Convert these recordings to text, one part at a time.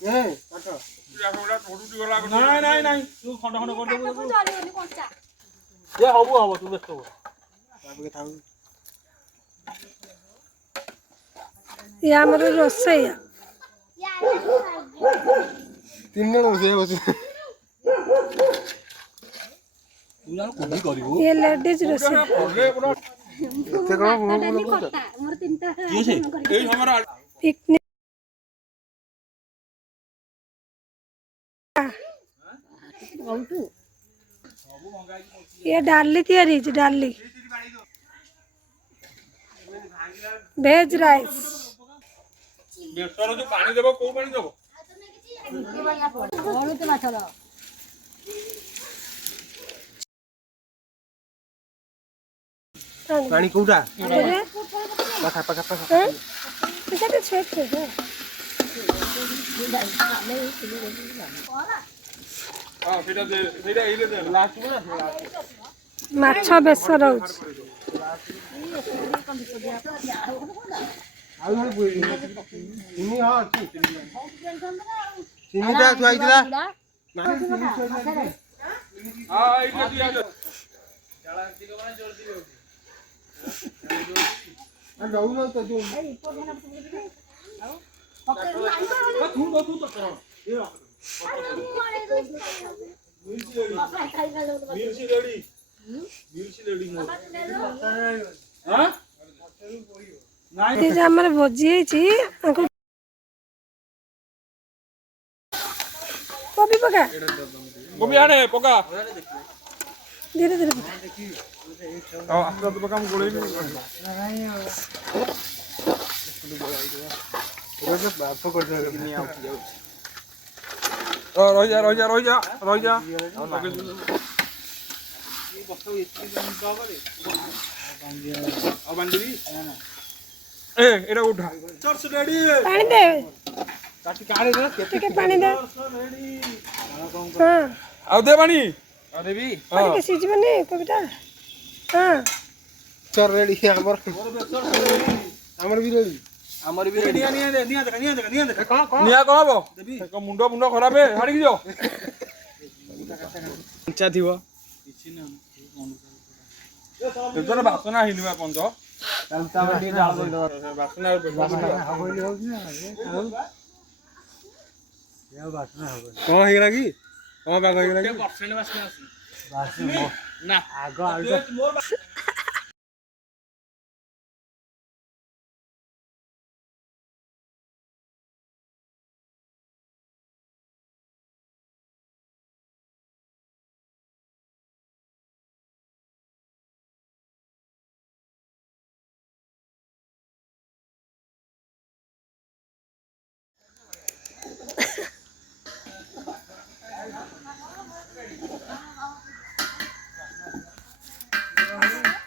ए काट ନାଇଁ ନାଇଁ ନାଇଁ ତୁ ଖଣ୍ଡ ଖଣ୍ଡ କରିଦେବୁ ଜଳିବନି କଞ୍ଚା। ଏ ହବ ତୁ ବ୍ୟସ୍ତ ହବ ତାପରେ ଥାଉ ଇଏ ଆମର ରୋଷେଇଆ। ତିନି ଜଣ ବସିବା ବସି ତୁ ଜାଣ କୋବି କରିବୁ ଇଏ ଲେଡିଜ ରୋଷେଇଆ। ଏତେ କଣ ଭାତ ଡାଲି ଖଟା ମୋର ତିନିଟା କିଏ ସେ ଏଇ ସମୟରେ ପିକନିକ ଇଏ ଡାଲି ତିଆରି ହେଇଛି ଡାଲି ଭେଜ ରାଇସ୍। ବେସର ଯୋଉ ପାଣି ଦେବ କୋଉ ପାଣି ଦେବ ହଳୁଦ ମାଛର ପାଣି କୋଉଟା ଏରେ ପାଖା ପାଖା ପାଖା हैं? ସେଟା ଛୋଟ ଛୋଟ ହଁ ସେଇଟା ଏଇଲେ ଦେ ଲାଷ୍ଟ ନା ମାଛ ବେସର ହଉଛି। ଆଉ ଜଣେ ପୁରୀ ଚିନି ହଁ ଅଛି ଚିନି ଟା ଥୁଆ ହେଇଥିଲା ହଁ ଏଇଟା ଦିଆ ଦଉନ ତ ଯୋଉ ଯେ ଆମର ଭୋଜି ହେଇଛି ତାଙ୍କୁ କୋବି ପକା କୋବି ଆଣେ ପକା ଧୀରେ ଧୀରେ ପକା। ଆଉ ଆସ୍ତେ ପକା ମୁଁ ଗୋଳେଇବି ବାପ କରିଦେବେ ରହିଯା ଆଉ ବାନ୍ଧିବି ଏ ଏଟା ଉଠା ପାଣି ଦେ କାଟି କାଢି ଦେ ଟିକେ ପାଣି ଦେ ହଁ ଆଉ ଦେ ପାଣି ଦେବି ଟିକେ ସିଝିବନି କୋବିଟା ହଁ ଚର ରେଡି ଆମର ବି ରେଡି ଆମର ବି ନିଆ କଣ ହବ ମୁଣ୍ଡ ଖରାପ ଛାଡ଼ିକି ଯାଅ କଞ୍ଚା ଥିବ ସେତେବେଳେ ବାସନା ହେଇନି ବା ପଞ୍ଚ ବାସନା କଣ ହେଇଗଲା କି କଣ ପାଗ ହେଇଗଲା କି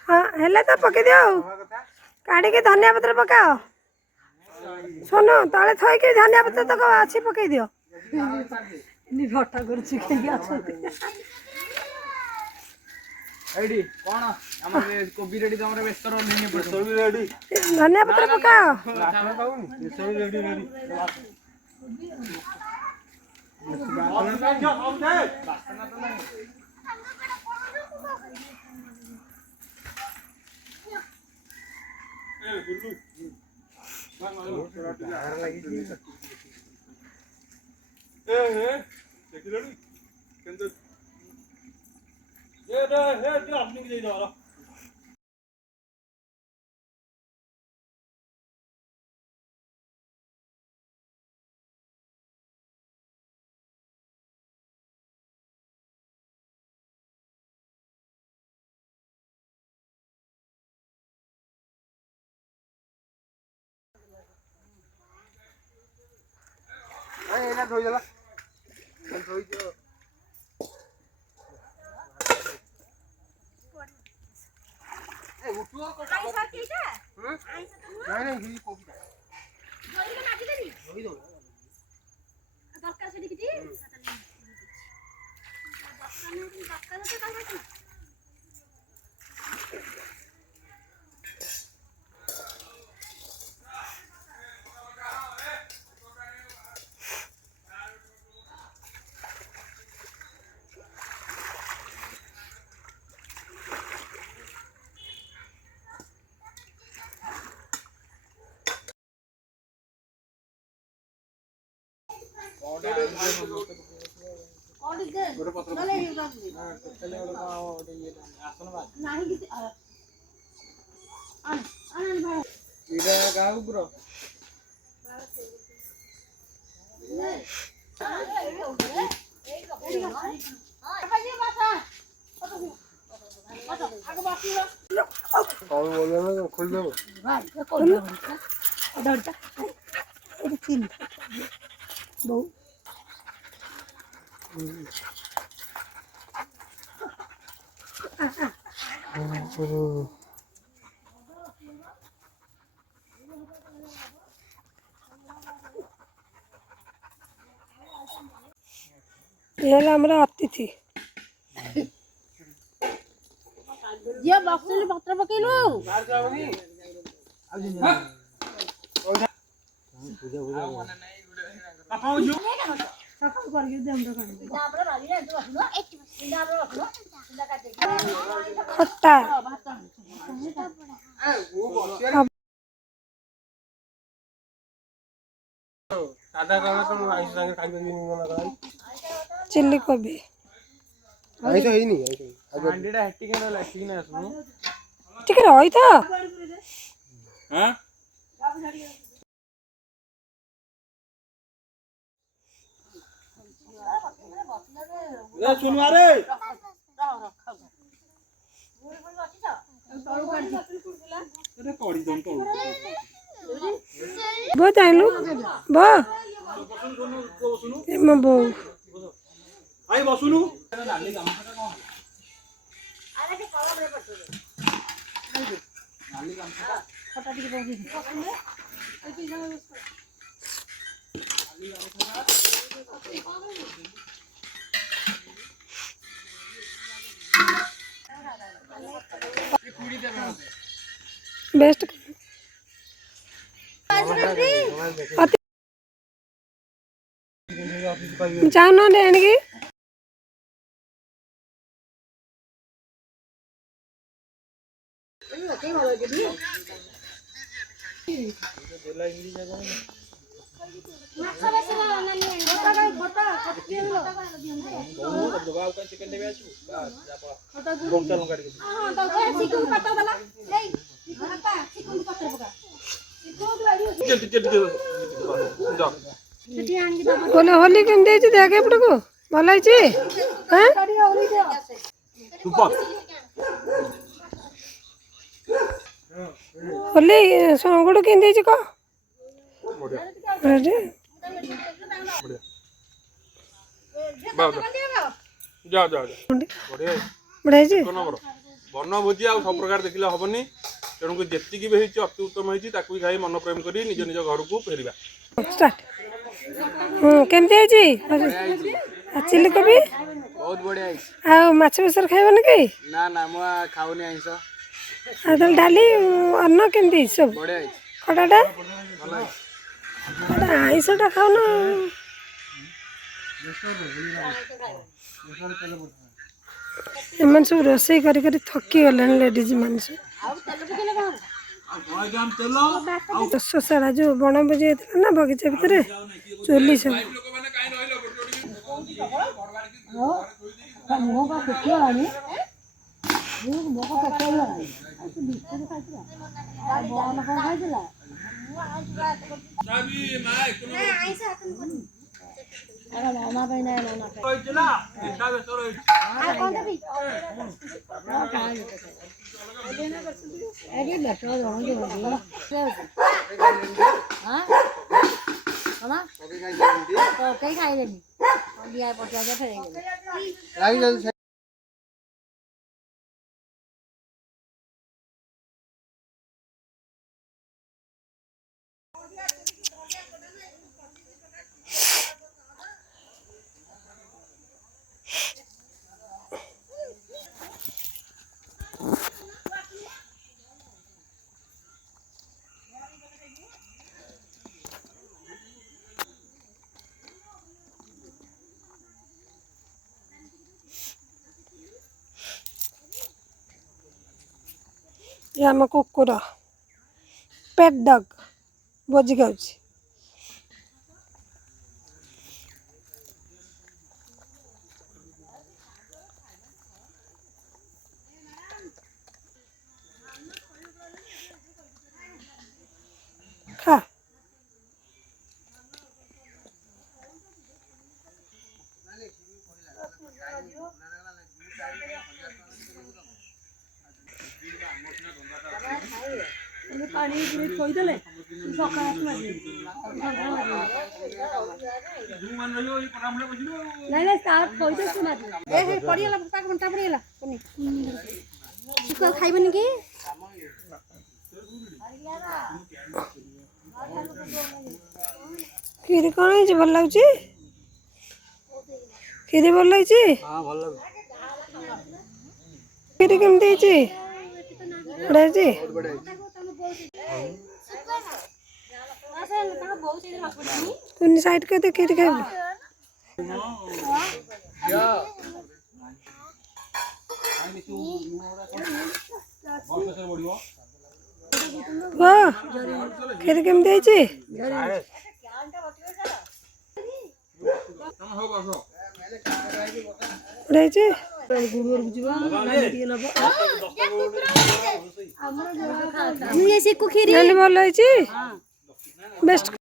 ହଁ ହେଲେ ତ ପକେଇ ଦିଅ ଆଉ କାଢିକି ଧନିଆ ପତ୍ର ପକାଅ ଶୁଣୁ ତଳେ ଥୋଇକି ଧନିଆ ପତ୍ର ତକ ଅଛି ପକେଇ ଦିଅ ଭଟା କରୁଛି ଏଇଠି କଣ ଆମର କୋବି ରେଡି ତମର ବେସର ରେଡି ଧନିଆ ପତ୍ର ପକାଅ ଏଇଟା ଧୋଇଦେଲା ଧୋଇଦିଅ ନାଇଁ କୋବିଟା ଦରକାର ସେଠି କିଛି ଏଇଟା କାହାକୁ ପୁର कौन बोल रहे हैं खोल दो ये हमारा अतिथि ଝିଅ ବସିଲି ପତ୍ର ପକେଇଲୁ खट्टा सादा कलर तो आइस संगे खाइ पनि मना गराइ चिल्ली कोबी आइस है नि आइस ହାଣ୍ଡିଟା ହେଟିକି ନହେଲେ ଏଠିକି ନା ଆସୁନୁ ଟିକେ ରହି ତ ହାଁ ଏ ସୁନ ମାରେ अरे कड़ी दम तो बो जाइलु बो ए म बो आई बसुनु बेस्ट जाओ ना लेने की बोले होली केम देछि देखे पड़ को भल है हैं होली संगड़ केम देछि को बढ़िया जा जा बढ़िया बढ़िया जी बन भोजी आ सब प्रकार देखिले हबनी तेणुक जेतिकी भी होती अति उत्तम होती ताकू खाई मन प्रेम करी निज निज घर को फेरवा स्टार्ट केमती है चिल्ली कोबी बहुत बढ़िया आ माछ बेसर खाइबन कि ना ना मु खाऊनी आइंस आ डाली अन्न केमती सब बढ़िया खटाटा आइसटा खाओ एमन सब रोसई करी करी थकी गले लेडीज मान सब सारा जो बण बजे ना बगीचा भितर चोली सब ये आम कुकुर पेट डग बोझी खाऊँ ପାଣି ଥୋଇଦେଲେ ସକାଳ ନାଇଁ ନାଇଁ ତାର ଥୋଇଦେ ସେ ମାରି ପଡ଼ିଗଲା ପାକ ଘଣ୍ଟା ପଡ଼ିଗଲା ଖାଇବନି କି କ୍ଷୀରି କ'ଣ ହେଇଛି ଭଲ ଲାଗୁଛି କ୍ଷୀରି ଭଲ ଲାଗୁଛି କ୍ଷୀରି କେମିତି ହେଇଛି ବଢ଼ିଆ ହେଇଛି ତୁନି ସାଇଡ୍ କରିଦେ କ୍ଷୀରି ଖାଇବୁ କ୍ଷୀରି କେମିତି ହେଇଛି ବଢ଼ିଆ ହେଇଛି କ୍ଷୀରି ଭଲ ହେଇଛି ବେଷ୍ଟ